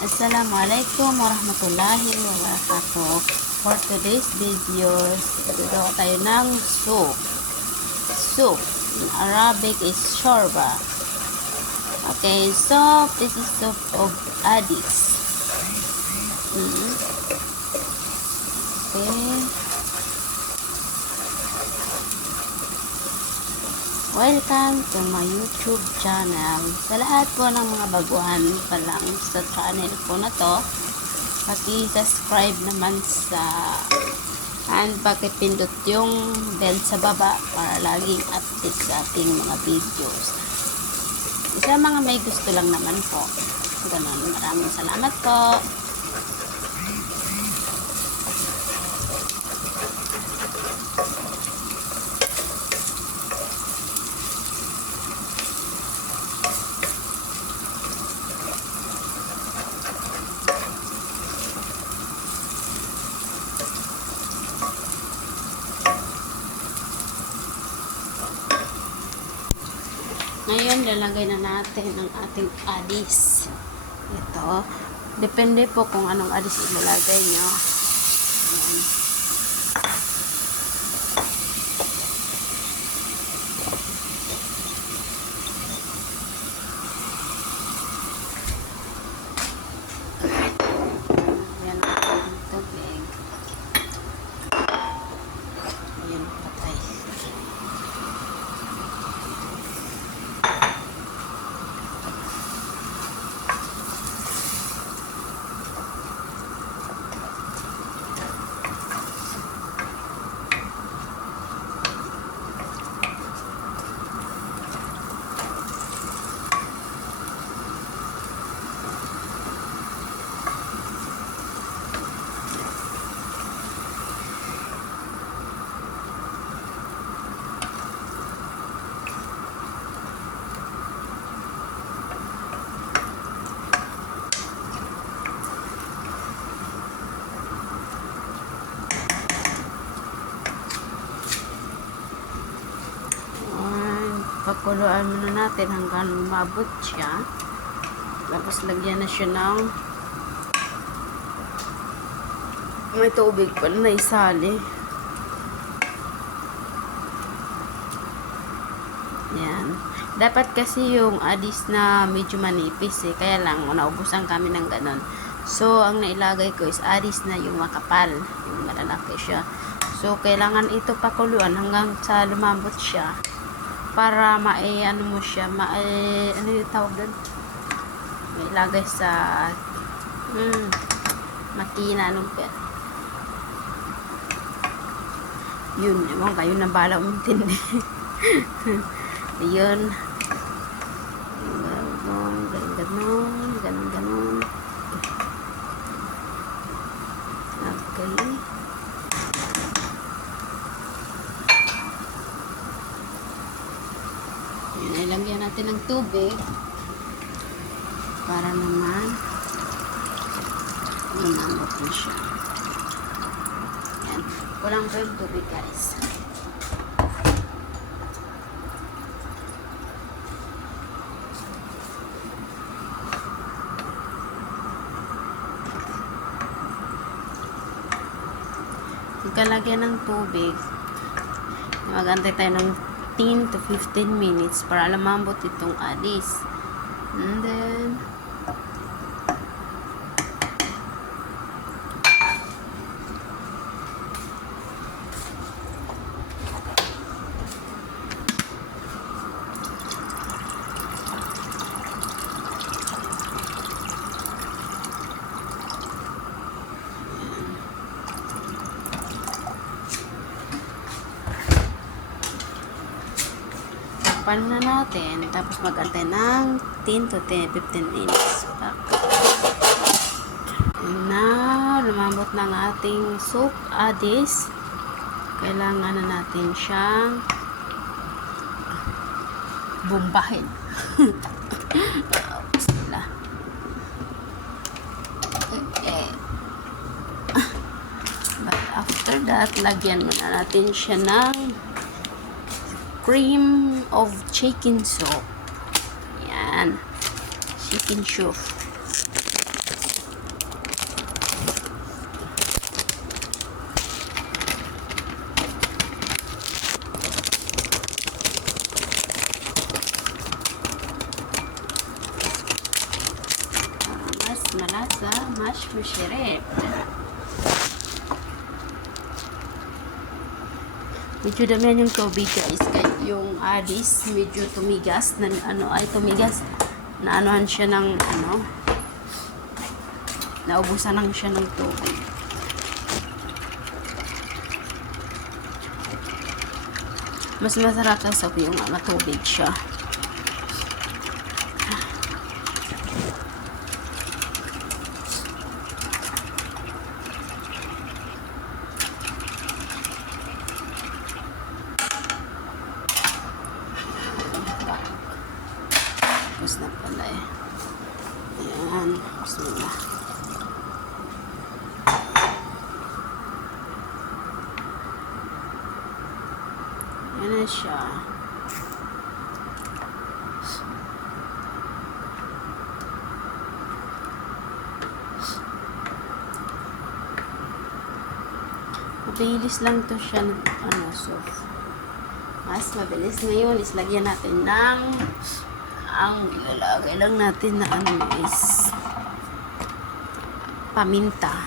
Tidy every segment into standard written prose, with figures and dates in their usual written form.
Assalamualaikum warahmatullahi wabarakatuh. For today's videos, gagawa tayo ng soup. Soup. In Arabic is shorba. Okay, soup. This is soup of Addis. Okay. Welcome to my YouTube channel. Sa lahat po ng mga baguhan pa lang sa channel ko na to, paki-subscribe naman and pakipindot yung bell sa baba para laging update sa ating mga videos. Sa mga may gusto lang naman po. Ganun, maraming salamat po. Ngayon, lalagay na natin ang ating adis. Ito. Depende po kung anong adis ilalagay nyo. Ayan. Ayan ang tubig. Ayan, patay. Pakuluan muna natin hanggang mabot siya. Tapos lagyan na siya ng may tubig pala na isali. Yan. Dapat kasi yung adis na medyo manipis eh. Kaya lang, naubusan kami ng ganon. So, ang nailagay ko is adis na yung makapal. Yung malalaki siya. So, kailangan ito pakuluan hanggang sa lumambot siya. Para ano mo siya, ano yung tawag doon? May lagay sa makina nung pera. Yun, ewan kayo na bala umintindi. Yun. Ganon. Okay. Ilagyan natin ng tubig para naman lumambot na siya. Yan. Kulang pa yung tubig, guys. Pagkalagyan ng tubig, mag-antay tayo ng 10 to 15 minutes para lumambot itong adis. And then pan na natin, tapos mag-antay ng 10 to 15 minutes. Na lumambot ng ating soup adis. Kailangan na natin siyang bombahin. Okay. But after that, lagyan muna natin siya ng cream of chicken soup. Yan. Chicken soup. malasa mashed shrimp. Medyo damihan yung tubig guys, kahit yung adis medyo tumigas na tumigas na anuhan siya ng naubusan lang siya ng tubig. Mas masarap sa soup yung matubig siya. Tapos na pala eh. Ayan. Bismillah. Ayan na siya. Mabilis lang to siya ng soup. Mas mabilis ngayon is lagyan natin ng ang ilalagay lang natin na is paminta.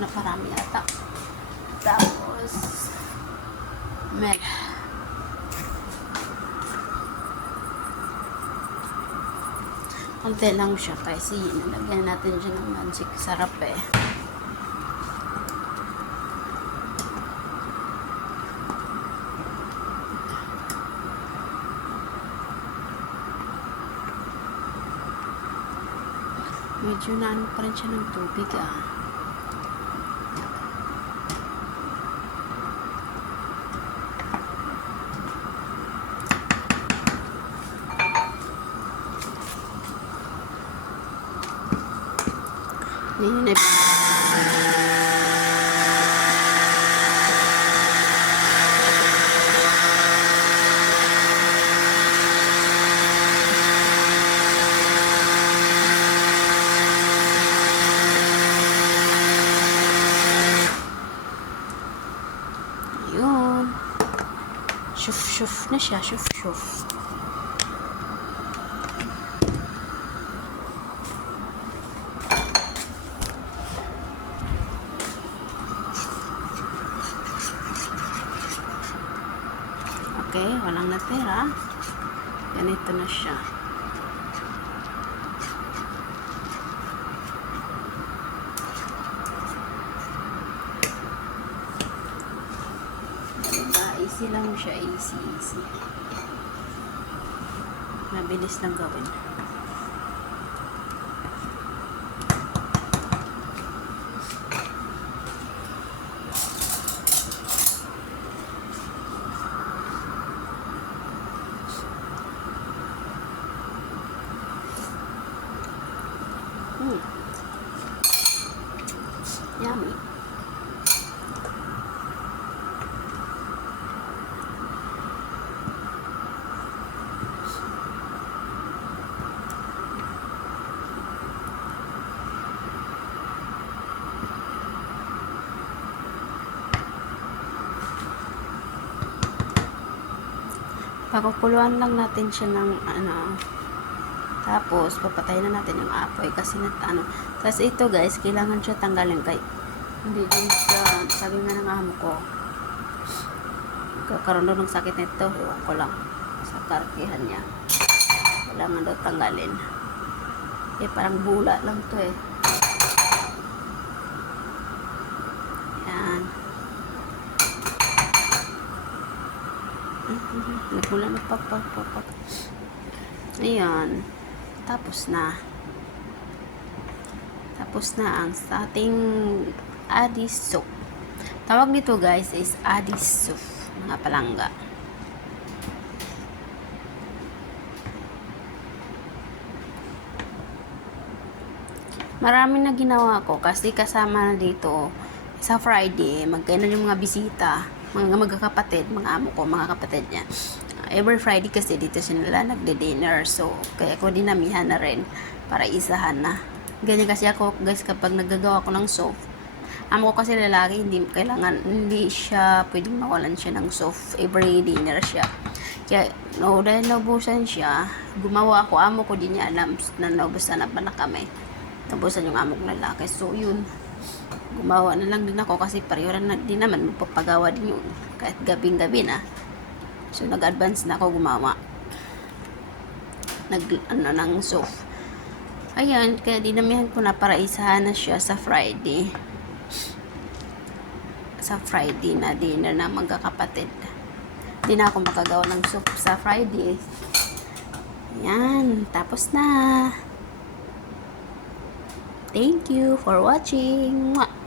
Na parami ata. Tapos konti lang siya kasi nalagyan natin dyan ng magic sarap eh. Medyo naano pa rin siya ng tubig Yun shuf-shuf na siya, shuf-shuf. Okay, walang natira. Ganito na siya. Easy lang siya, easy. Mabilis lang gawin. Yummy. Pakukuluan lang natin siya ng tapos papatayin na natin yung apoy kasi tapos ito guys, kailangan siya tanggalin kay hindi din siya, sabi nga ng amo ko kakaroon daw ng sakit nito, iwan ko lang sa karkihan niya, kailangan daw tanggalin parang bula lang to yan. Nagmula na pak. Ayan. Tapos na ang ating adis soup. Tawag nito guys is adis soup, mga palangga. Marami na ginawa ko kasi kasama na dito sa Friday, magkainan yung mga bisita, mga magkakapatid, mga amo ko, mga kapatid niya. Every Friday kasi dito sila nagde-dinner. So, kaya ko dinamihan na rin para isahan na. Ganyan kasi ako guys kapag naggagawa ko ng soup. Amo ko kasi lalaki, hindi siya pwedeng mawalan siya ng soup. Every dinner siya. Kaya, no, dahil naubusan siya, gumawa ako, amo ko din niya alam na naubusan na pala kami. Naubusan yung amo kong lalaki. So, yun, gumawa na lang din ako kasi pareho na din naman magpapagawa din yun. Kahit gabing-gabi na. So, nag-advance na ako gumawa. Ng soap. Ayan, kaya dinamihan ko na para isahan na siya sa Friday. Sa Friday na dinner na magkakapatid. Hindi na ako makagawa ng soup sa Friday. Ayan, tapos na. Thank you for watching. Mwah!